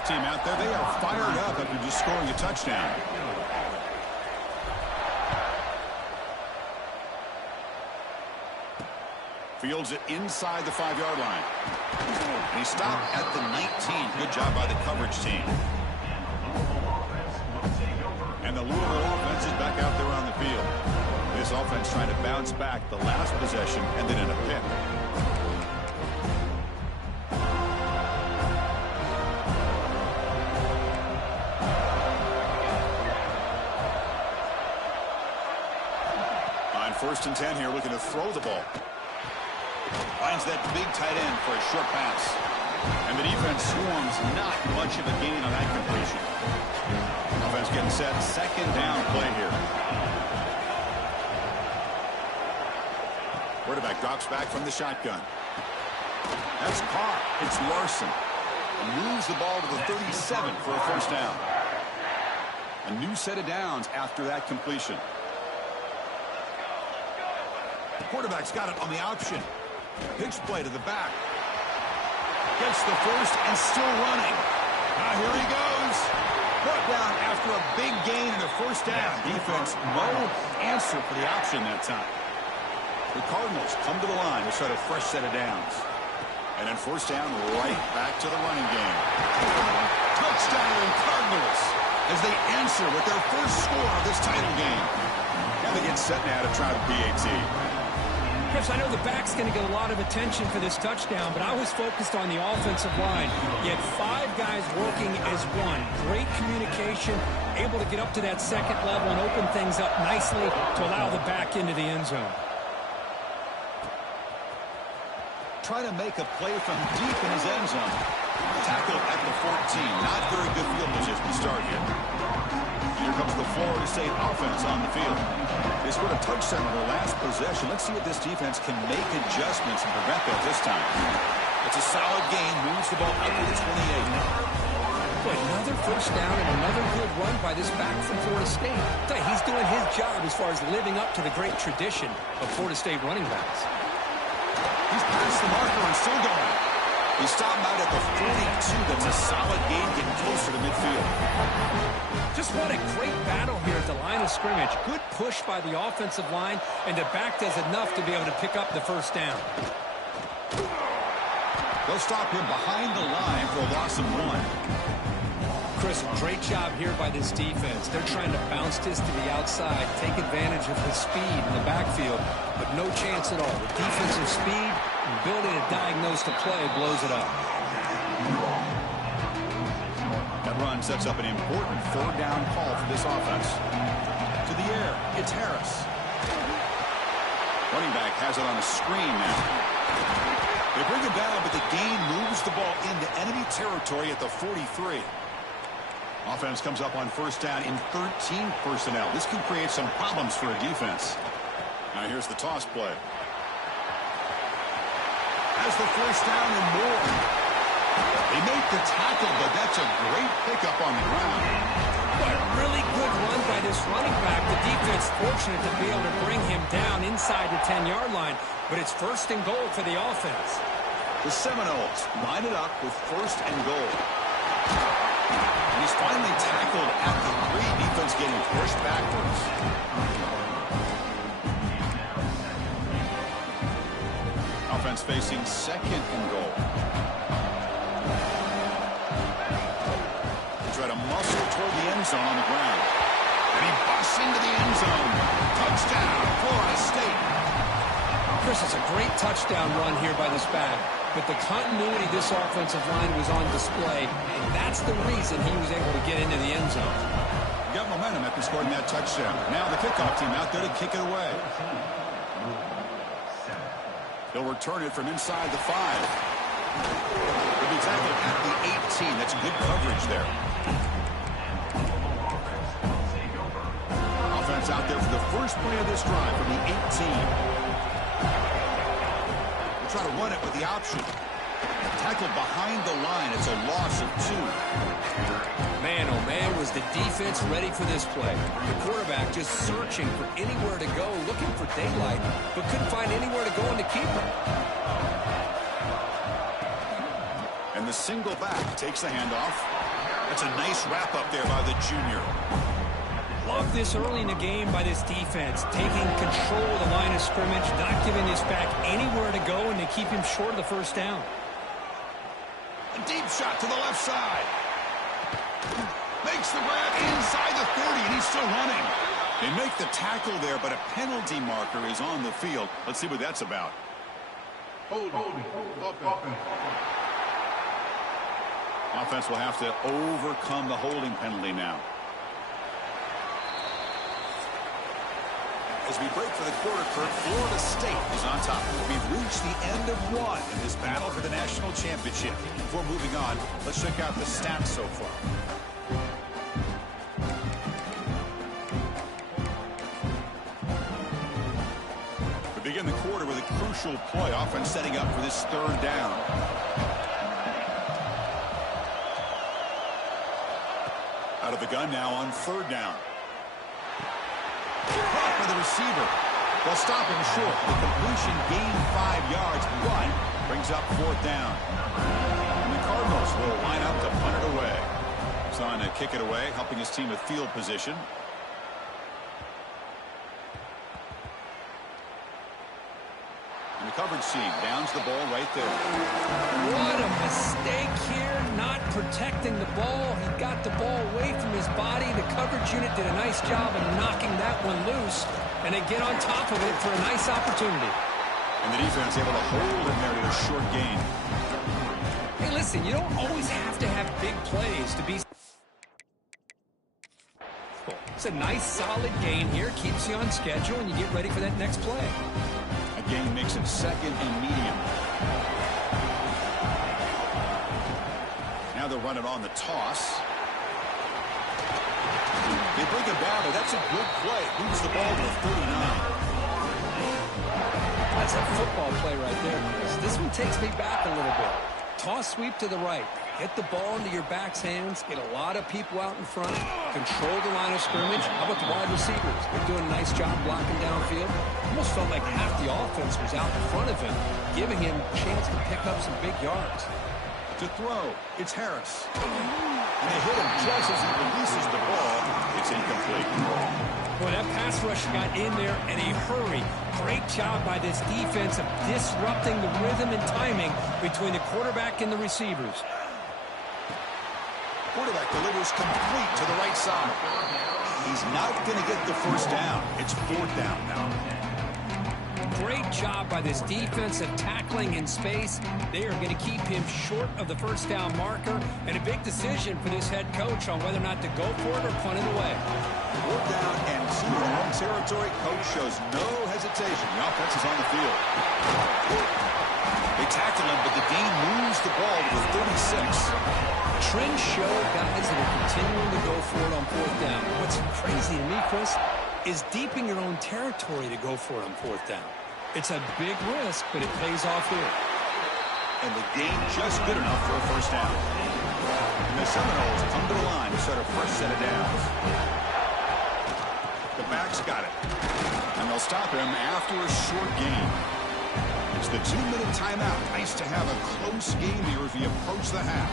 kickoff team out there, they are fired up after just scoring a touchdown. Fields it inside the 5-yard line. And he stopped at the 19. Good job by the coverage team. And the Louisville offense is back out there on the field. This offense trying to bounce back the last possession and then in a pick. On 1st and 10 here, looking to throw the ball. Finds that big tight end for a short pass. And the defense swarms not much of a gain on that completion. Offense getting set. 2nd down play here. Quarterback drops back from the shotgun. That's caught. It's Larson. And moves the ball to the 37 for a 1st down. A new set of downs after that completion. The quarterback's got it on the option. Pitch play to the back. Gets the 1st and still running. Now here he goes. Brought down after a big gain and a 1st down. Defense, no answer for the option that time. The Cardinals come to the line to start a fresh set of downs. And then 1st down, right back to the running game. Touchdown Cardinals as they answer with their 1st score of this title game. Now they get set now to try the PAT. Chris, I know the back's going to get a lot of attention for this touchdown, but I was focused on the offensive line. You had 5 guys working as one. Great communication, able to get up to that 2nd level and open things up nicely to allow the back into the end zone. Trying to make a play from deep in his end zone. Tackled at the 14. Not very good field position to start here. Here comes the Florida State offense on the field. They scored a touchdown on their last possession. Let's see if this defense can make adjustments and prevent that this time. It's a solid gain. Moves the ball up to the 28. Boy, another 1st down and another good run by this back from Florida State. He's doing his job as far as living up to the great tradition of Florida State running backs. He's past the marker and still going. He stopped out at the 42. That's a solid gain, getting closer to midfield. Just what a great battle here at the line of scrimmage. Good push by the offensive line, and the back does enough to be able to pick up the 1st down. They'll stop him behind the line for a loss of 1. Chris, great job here by this defense. They're trying to bounce this to the outside, take advantage of his speed in the backfield, but no chance at all. The defensive speed and ability to diagnose the play blows it up. That run sets up an important 4th down call for this offense. To the air, it's Harris. Running back has it on a screen now. They bring him down, but the gain moves the ball into enemy territory at the 43. Offense comes up on 1st down in 13 personnel. This can create some problems for a defense. Now here's the toss play. Has the 1st down and more. They make the tackle, but that's a great pickup on the ground. What a really good run by this running back. The defense fortunate to be able to bring him down inside the 10-yard line, but it's 1st and goal for the offense. The Seminoles line it up with 1st and goal. And he's finally tackled at the 3. Defense getting pushed backwards. Offense facing 2nd and goal. They try to muscle toward the end zone on the ground. And he busts into the end zone. Touchdown, Florida State. Chris, it's a great touchdown run here by this back. But the continuity of this offensive line was on display, and that's the reason he was able to get into the end zone. Got momentum after scoring that touchdown. Now the kickoff team out there to kick it away. They'll return it from inside the 5. They'll be tackled at the 18. That's good coverage there. Offense out there for the first play of this drive from the 18. Try to run it with the option. Tackled behind the line. It's a loss of 2. Man, oh man, was the defense ready for this play. The quarterback just searching for anywhere to go, looking for daylight, but couldn't find anywhere to go in the keeper. And the single back takes the handoff. That's a nice wrap-up there by the junior. Love this early in the game by this defense, taking control of the line of scrimmage, not giving this back anywhere to go, and to keep him short of the first down. A deep shot to the left side. Makes the grab inside the 30, and he's still running. They make the tackle there, but a penalty marker is on the field. Let's see what that's about. Offense will have to overcome the holding penalty now. As we break for the quarter, Kurt, Florida State is on top. We've reached the end of one in this battle for the national championship. Before moving on, let's check out the stats so far. We begin the quarter with a crucial play. Offense setting up for this third down. Out of the gun now on third down. Caught by the receiver. They'll stop him short. The completion gained 5 yards, but brings up fourth down. And the Cardinals will line up to punt it away. He's on to kick it away, helping his team with field position. And the coverage team downs the ball right there. What a mistake here, not protecting the ball. He got the ball away from his body. The coverage unit did a nice job of knocking that one loose, and they get on top of it for a nice opportunity. And the defense able to hold him there to a short gain. Hey, listen, you don't always have to have big plays to be... It's a nice, solid gain here. Keeps you on schedule, and you get ready for that next play. Gain makes it second and medium. Now they'll run it on the toss. They bring it down, but that's a good play. Moves the ball to the 39. That's a football play right there, Chris. This one takes me back a little bit. Toss sweep to the right. Hit the ball into your back's hands. Get a lot of people out in front. Control the line of scrimmage. How about the wide receivers? They're doing a nice job blocking downfield. Almost felt like half the offense was out in front of him, giving him a chance to pick up some big yards. To throw, it's Harris. And they hit him just as he releases the ball. It's incomplete. Boy, that pass rush got in there in a hurry. Great job by this defense of disrupting the rhythm and timing between the quarterback and the receivers. Quarterback delivers complete to the right side. He's not going to get the first down. It's fourth down now. Great job by this defense of tackling in space. They are going to keep him short of the first down marker, and a big decision for this head coach on whether or not to go for it or punt it away. Fourth down and 2 in their own territory. Coach shows no hesitation. The offense is on the field. They tackle him, but the gain moves the ball to the 36. Trends show guys that are continuing to go for it on fourth down. What's crazy to me, Chris, is deep in your own territory to go for it on fourth down. It's a big risk, but it pays off here. And the gain just good enough for a first down. And the Seminoles come to the line to start a first set of downs. The back's got it. And they'll stop him after a short gain. It's the 2-minute timeout. Nice to have a close game here as we approach the half.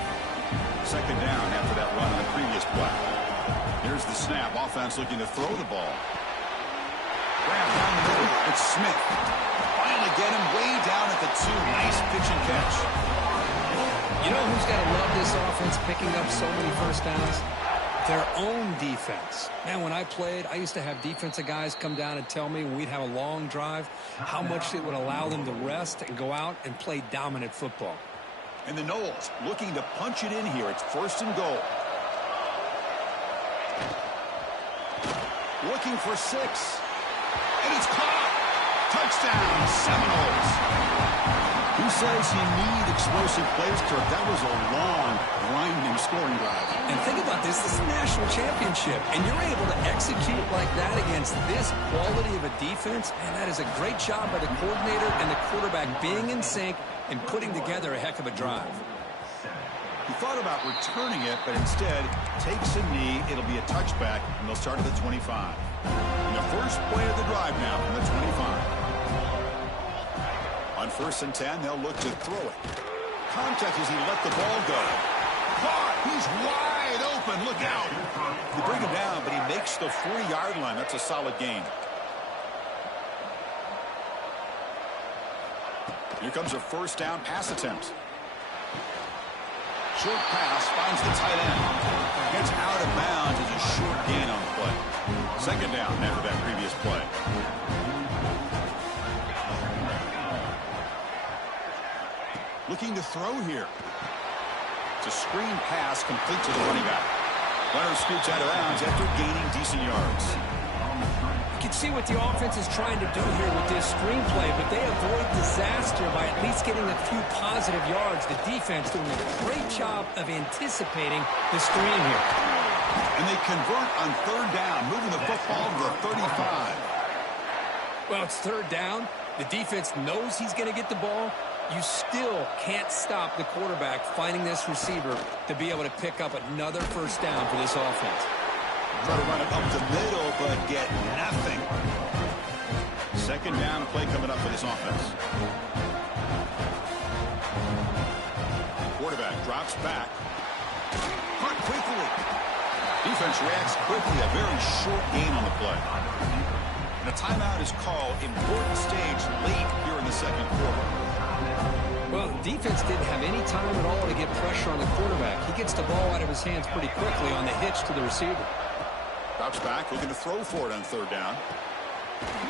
Second down after that run on the previous play. Here's the snap. Offense looking to throw the ball. Grab down the middle. It's Smith. Finally get him way down at the 2. Nice pitch and catch. You know who's got to love this offense picking up so many first downs? Their own defense. Man, when I played, I used to have defensive guys come down and tell me when we'd have a long drive how much it would allow them to rest and go out and play dominant football. And the Noles looking to punch it in here. It's first and goal. Looking for 6. And it's caught. Touchdown, Seminoles. Who says you need explosive plays, Kirk? That was a long, grinding scoring drive. And think about this. This is a national championship. And you're able to execute like that against this quality of a defense. And that is a great job by the coordinator and the quarterback being in sync and putting together a heck of a drive. He thought about returning it, but instead takes a knee. It'll be a touchback, and they'll start at the 25. And the first play of the drive now from the 25. On first and 10, they'll look to throw it. Contact as he let the ball go. Caught! He's wide open. Look out. You bring him down, but he makes the 40-yard line. That's a solid gain. Here comes a first down pass attempt. Short pass finds the tight end. Gets out of bounds as a short gain on the play. Second down after that previous play. Looking to throw here. It's a screen pass complete to the running back. Leonard scoots out of bounds after gaining decent yards. You can see what the offense is trying to do here with this screenplay, but they avoid disaster by at least getting a few positive yards. The defense doing a great job of anticipating the screen here. And they convert on third down, moving the football to the 35. Well, it's third down. The defense knows he's going to get the ball. You still can't stop the quarterback finding this receiver to be able to pick up another first down for this offense. Try to run it up the middle, but get nothing. Second down play coming up for this offense. Quarterback drops back. Caught quickly. Defense reacts quickly. A very short gain on the play. And a timeout is called. Important stage late here in the second quarter. Well, the defense didn't have any time at all to get pressure on the quarterback. He gets the ball out of his hands pretty quickly on the hitch to the receiver. Drops back, looking to throw for it on third down.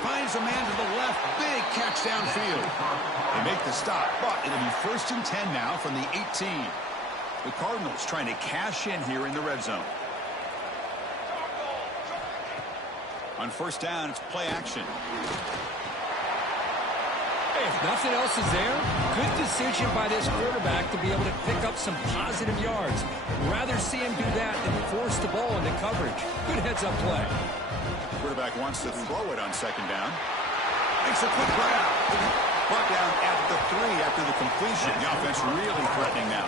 Finds a man to the left. Big catch downfield. They make the stop, but it'll be first and 10 now from the 18. The Cardinals trying to cash in here in the red zone. On first down, it's play action. If nothing else is there, good decision by this quarterback to be able to pick up some positive yards. Rather see him do that than force the ball into coverage. Good heads-up play. Quarterback wants to throw it on second down. Makes a quick grab. Brought down at the 3 after the completion. The offense really threatening now.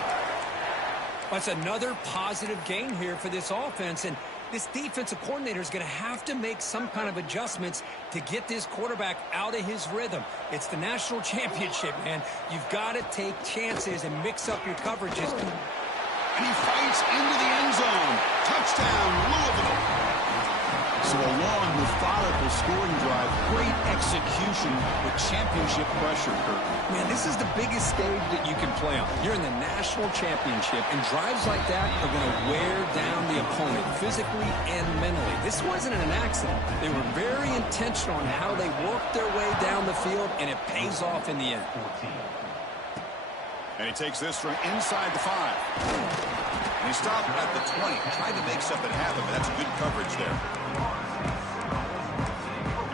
That's another positive gain here for this offense, and this defensive coordinator is going to have to make some kind of adjustments to get this quarterback out of his rhythm. It's the national championship, man. You've got to take chances and mix up your coverages. And he fights into the end zone. Touchdown, Louisville. So a long, methodical scoring drive. Great execution with championship pressure, Kurt. Man, this is the biggest stage that you can play on. You're in the national championship, and drives like that are going to wear down the opponent physically and mentally. This wasn't an accident. They were very intentional on how they worked their way down the field, and it pays off in the end. And he takes this from inside the 5. And he stopped at the 20. Tried to make something happen, but that's good coverage there.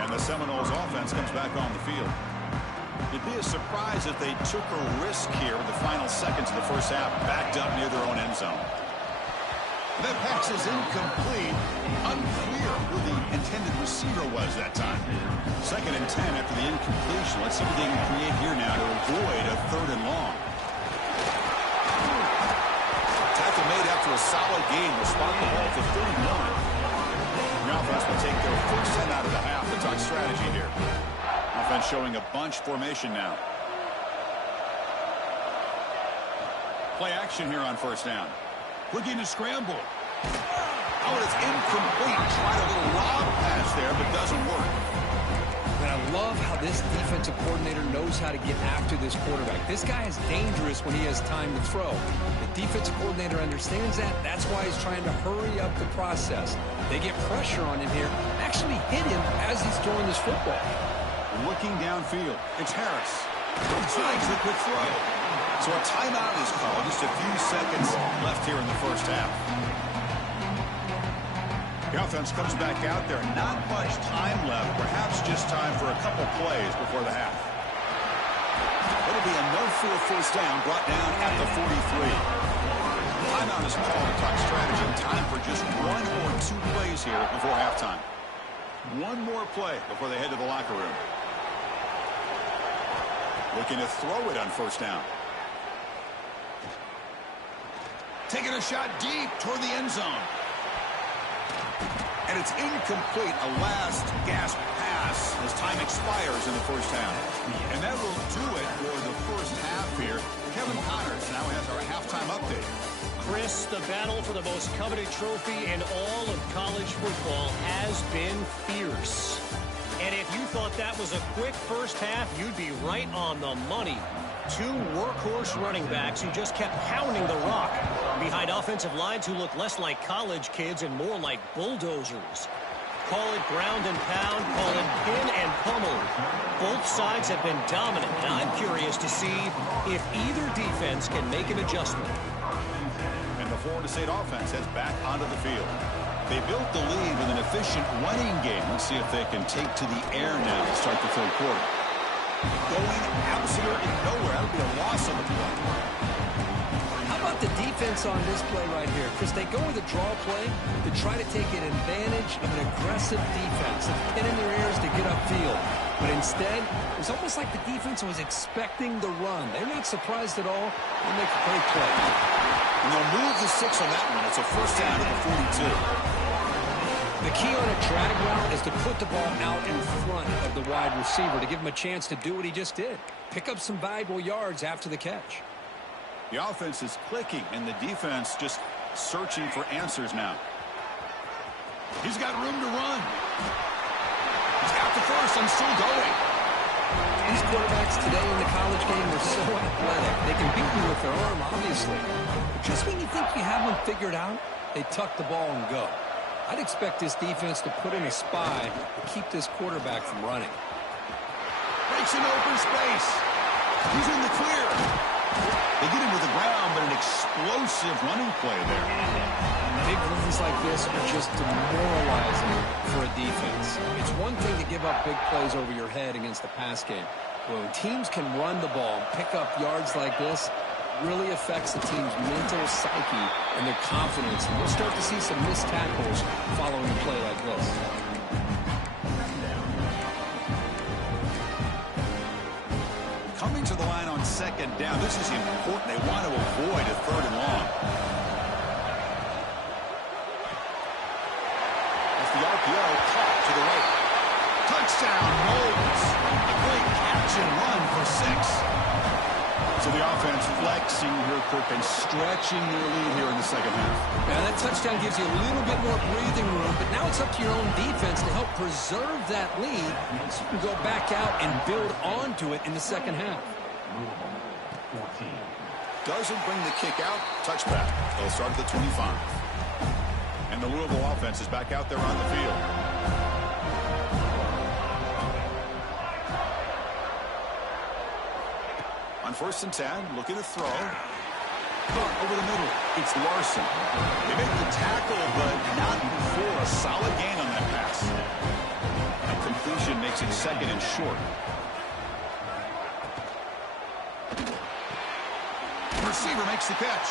And the Seminoles offense comes back on the field. It'd be a surprise if they took a risk here in the final seconds of the first half, backed up near their own end zone. That pass is incomplete. Unclear who the intended receiver was that time. Second and 10 after the incompletion. Let's see what they can create here now to avoid a third and long. Tackle made after a solid game will spot the ball for 31. The offense will take their first 10 out of the half to talk strategy here. Offense showing a bunch formation now. Play action here on first down. Looking to scramble. Oh, it's incomplete. Tried a little lob pass there, but doesn't work. And I love how this defensive coordinator knows how to get after this quarterback. This guy is dangerous when he has time to throw. The defensive coordinator understands that. That's why he's trying to hurry up the process. They get pressure on him here. Actually hit him as he's throwing this football. Looking downfield. It's Harris. He tries the quick throw. So a timeout is called. Just a few seconds left here in the first half. The offense comes back out there. Not much time left. Perhaps just time for a couple plays before the half. It'll be a no-fear first down brought down at the 43. Timeout is called to talk strategy. Time for just 1 or 2 plays here before halftime. One more play before they head to the locker room. Looking to throw it on first down. Taking a shot deep toward the end zone. And it's incomplete. A last gasp pass as time expires in the first half. And that will do it for the first half here. Kevin Connors now has our halftime update. Chris, Chris, the battle for the most coveted trophy in all of college football has been fierce. And if you thought that was a quick first half, you'd be right on the money. Two workhorse running backs who just kept pounding the rock behind offensive lines who look less like college kids and more like bulldozers. Call it ground and pound, call it pin and pummel. Both sides have been dominant, and I'm curious to see if either defense can make an adjustment. And the Florida State offense heads back onto the field. They built the lead with an efficient running game. Let's see if they can take to the air now to start the third quarter. Going absolutely nowhere. That'll be a loss on the play. How about the defense on this play right here? Chris, they go with a draw play to try to take an advantage of an aggressive defense. It's pin in their ears to get upfield. But instead, it was almost like the defense was expecting the run. They're not surprised at all. They make a great play. And they'll move the 6 on that one. It's a first down at the 42. The key on a drag route is to put the ball out in front of the wide receiver to give him a chance to do what he just did. Pick up some valuable yards after the catch. The offense is clicking, and the defense just searching for answers now. He's got room to run. He's got the first and still going. These quarterbacks today in the college game are so athletic. They can beat you with their arm, obviously. But just when you think you have them figured out, they tuck the ball and go. I'd expect this defense to put in a spy to keep this quarterback from running. Breaks an open space. He's in the clear. They get him to the ground, but an explosive running play there. Big runs like this are just demoralizing for a defense. It's one thing to give up big plays over your head against the pass game. But when teams can run the ball and pick up yards like this, it really affects the team's mental psyche and their confidence. And we'll start to see some missed tackles following a play like this. Coming to the line on second down. This is important. They want to avoid a third and long. As the RPO caught to the right. Touchdown, Knowles. A great catch and run for 6. So the offense flexing here, quick, and stretching their lead here in the second half. Yeah, that touchdown gives you a little bit more breathing room, but now it's up to your own defense to help preserve that lead so you can go back out and build onto it in the second half. Doesn't bring the kick out. Touchback. They'll start at the 25. And the Louisville offense is back out there on the field. On 1st and 10, looking to throw. Caught over the middle. It's Larson. They make the tackle, but not before a solid gain on that pass. That completion makes it second and short. The receiver makes the catch.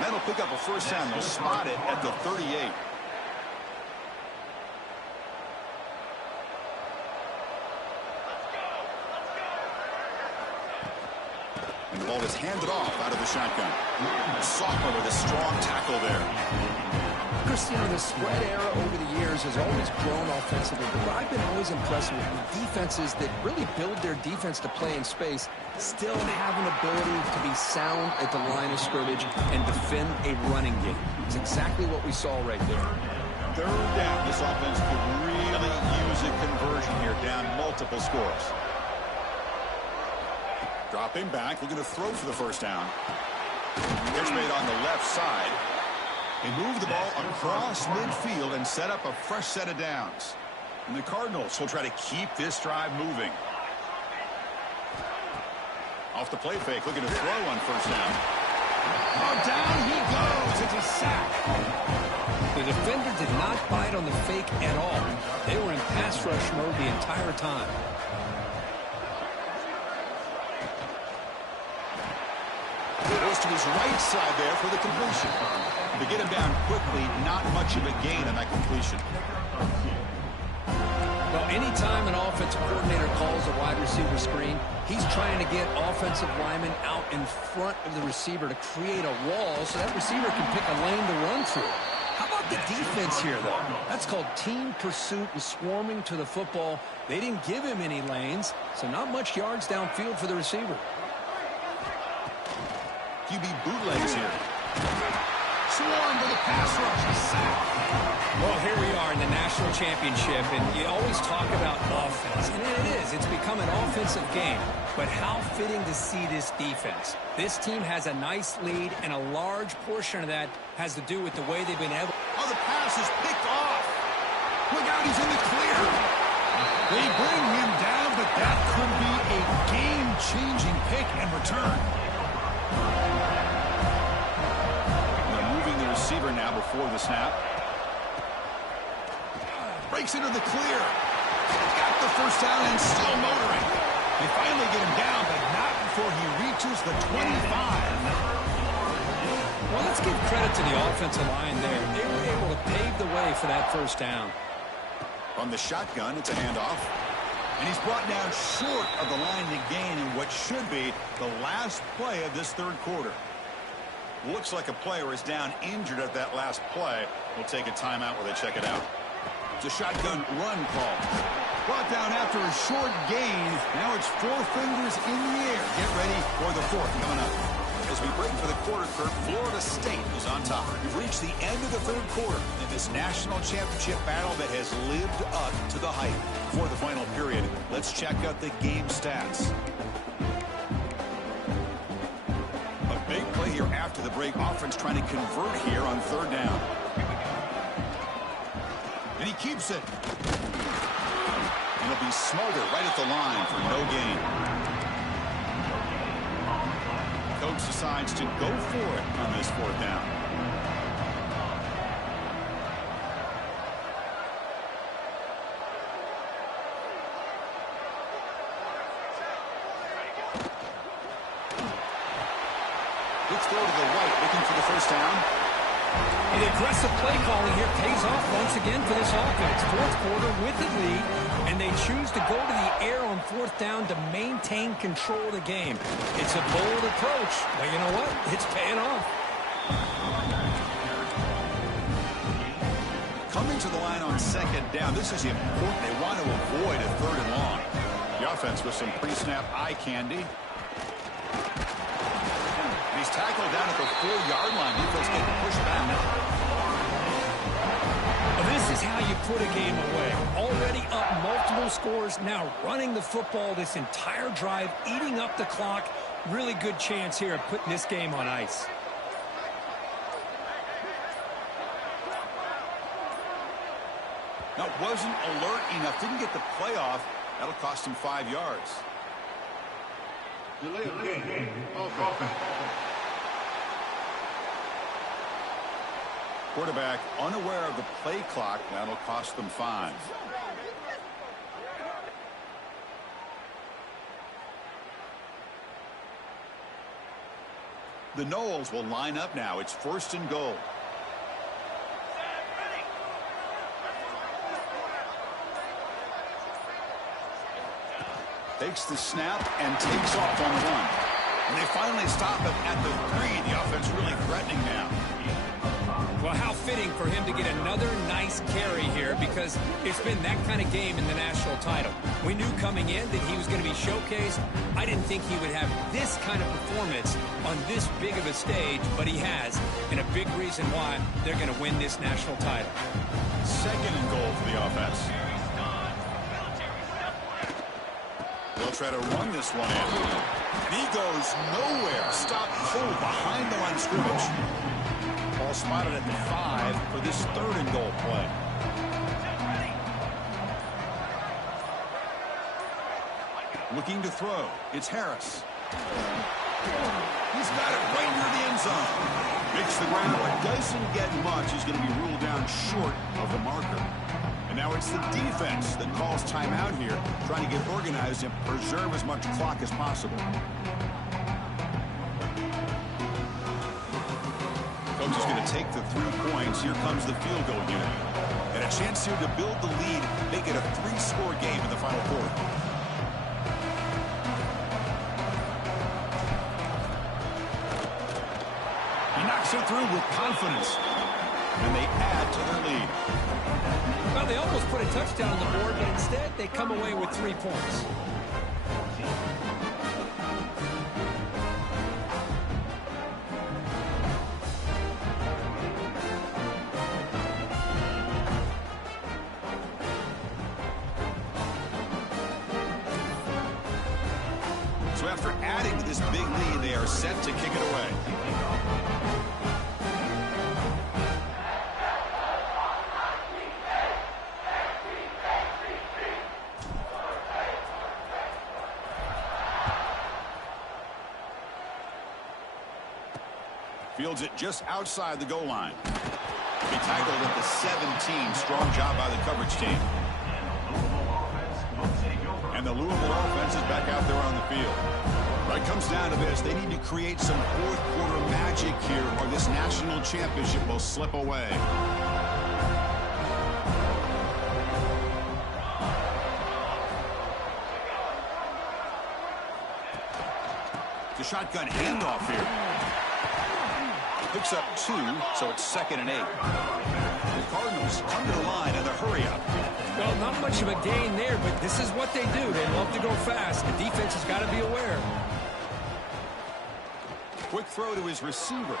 That'll pick up a first down. They'll spot it at the 38. And the ball is handed off out of the shotgun. Sophomore with a strong tackle there. Cristiano, the spread era over the years has always grown offensively, but I've been always impressed with the defenses that really build their defense to play in space, still have an ability to be sound at the line of scrimmage and defend a running game. It's exactly what we saw right there. Third down. This offense could really use a conversion here, down multiple scores. Dropping back, looking to throw for the first down. Catch made on the left side. They move the ball across midfield and set up a fresh set of downs. And the Cardinals will try to keep this drive moving. Off the play fake, looking to throw on first down. Oh, down he goes. It's a sack. The defender did not bite on the fake at all. They were in pass rush mode the entire time. Goes to his right side there for the completion. To get him down quickly, not much of a gain on that completion. Well, anytime an offensive coordinator calls a wide receiver screen, he's trying to get offensive linemen out in front of the receiver to create a wall so that receiver can pick a lane to run through. How about the defense here, though? That's called team pursuit and swarming to the football. They didn't give him any lanes, so not much yards downfield for the receiver. QB bootlegs here. swarmed to the pass rush. A sack. Well, here we are in the national championship, and you always talk about offense. And it is. It's become an offensive game. But how fitting to see this defense. This team has a nice lead, and a large portion of that has to do with the way they've been able. Oh, the pass is picked off. Look out, he's in the clear. They bring him down, but that could be a game-changing pick and return. They're moving the receiver now before the snap. Breaks into the clear. Got the first down and still motoring. They finally get him down, but not before he reaches the 25. Well, let's give credit to the offensive line there. They were able to pave the way for that first down. On the shotgun, it's a handoff. And he's brought down short of the line to gain in what should be the last play of this third quarter. Looks like a player is down injured at that last play. We'll take a timeout while they check it out. It's a shotgun run call. Brought down after a short gain. Now it's four fingers in the air. Get ready for the fourth coming up. As we break for the quarter, Kurt, Florida State is on top. We've reached the end of the third quarter in this national championship battle that has lived up to the hype. For the final period, let's check out the game stats. A big play here after the break. Offense trying to convert here on third down. And he keeps it. And it'll be Smolder right at the line for no gain. Coach decides to go for it on this fourth down. Let's throw to the right, looking for the first down. The aggressive play calling here pays off once again for this offense. Fourth quarter with the lead, and they choose to go to the air on fourth down to maintain control of the game. It's a bold approach, but you know what? It's paying off. Coming to the line on second down, this is important. They want to avoid a third and long. The offense with some pre-snap eye candy. He's tackled down at the 4-yard line. Defense getting pushed back. This is how you put a game away. Already up multiple scores, now running the football this entire drive, eating up the clock. Really good chance here of putting this game on ice. Now, wasn't alert enough. Didn't get the play off. That'll cost him 5 yards. Delay of game. Quarterback unaware of the play clock. That'll cost them 5. The Noles will line up now. It's first and goal. Takes the snap and takes off on the run. And they finally stop him at the 3. The offense really threatening now. Well, how fitting for him to get another nice carry here, because it's been that kind of game in the national title. We knew coming in that he was going to be showcased. I didn't think he would have this kind of performance on this big of a stage, but he has, and a big reason why they're going to win this national title. Second and goal for the offense. They'll try to run this one in. And he goes nowhere. Stop pull behind the line of scrimmage. Ball spotted at the 5 for this third and goal play. Looking to throw. It's Harris. He's got it right near the end zone. Makes the ground, but doesn't get much. He's going to be ruled down short of the marker. And now it's the defense that calls timeout here, trying to get organized and preserve as much clock as possible. Coach is going to take the 3 points. Here comes the field goal unit. And a chance here to build the lead, make it a 3-score game in the final quarter. He knocks it through with confidence. And they add to their lead. Well, they almost put a touchdown on the board, but instead they come away with 3 points. adding to this big lead. They are set to kick it away. Fields it just outside the goal line. He tackled at the 17. Strong job by the coverage team. And the Louisville offense is back out there on the field. Right, comes down to this. They need to create some fourth quarter magic here or this national championship will slip away. The shotgun handoff here. Picks up 2, so it's 2nd and 8. The Cardinals come to the line in the hurry-up. Well, not much of a gain there, but this is what they do. They love to go fast. The defense has got to be aware. Quick throw to his receiver.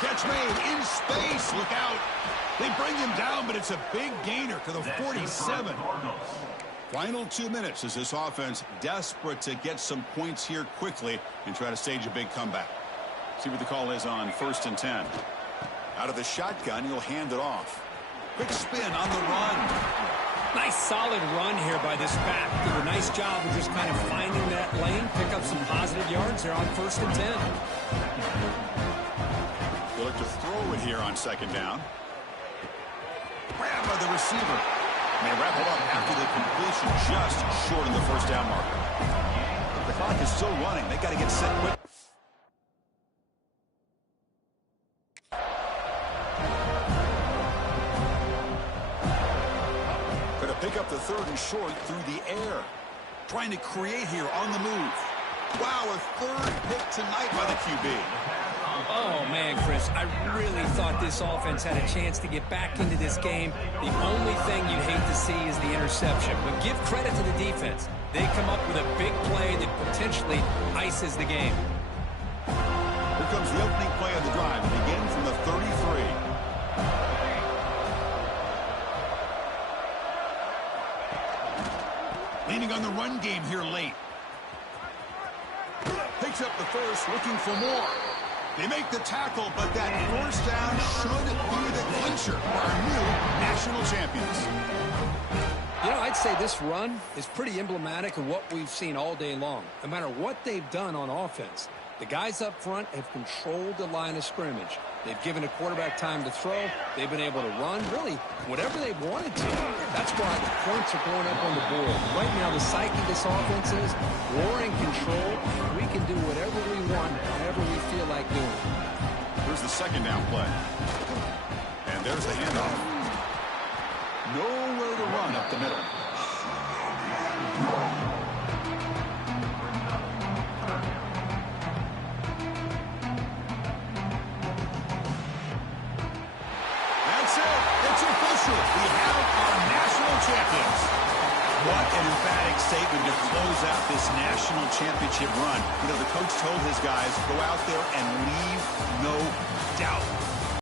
Catch made in space. Look out. They bring him down, but it's a big gainer to the 47. Final 2 minutes as this offense desperate to get some points here quickly and try to stage a big comeback. See what the call is on 1st and 10. Out of the shotgun, he'll hand it off. Quick spin on the run. Nice solid run here by this back. Did a nice job of just kind of finding that lane, pick up some positive yards there on 1st and 10. They'll look to throw it here on 2nd down. Grabbed by the receiver. And they wrap it up after the completion just short of the 1st down marker. The clock is still running. They got to get set quick. Pick up the 3rd and short through the air. Trying to create here on the move. Wow, a 3rd pick tonight by the QB. Oh, man, Chris, I really thought this offense had a chance to get back into this game. The only thing you'd hate to see is the interception. But give credit to the defense. They come up with a big play that potentially ices the game. Here comes the opening play of the drive. It begins from the 33. Leaning on the run game here late. Picks up the 1st, looking for more. They make the tackle, but that 1st down should be the clincher for our new national champions. You know, I'd say this run is pretty emblematic of what we've seen all day long. No matter what they've done on offense, the guys up front have controlled the line of scrimmage. They've given a quarterback time to throw. They've been able to run, really, whatever they wanted to. That's why the points are going up on the board. Right now, the psyche of this offense is we're in control. We can do whatever we want, whatever we feel like doing. Here's the 2nd down play. And there's the handoff. Nowhere to run up the middle. We have our national champions. What an emphatic statement to close out this national championship run. You know, the coach told his guys, go out there and leave no doubt.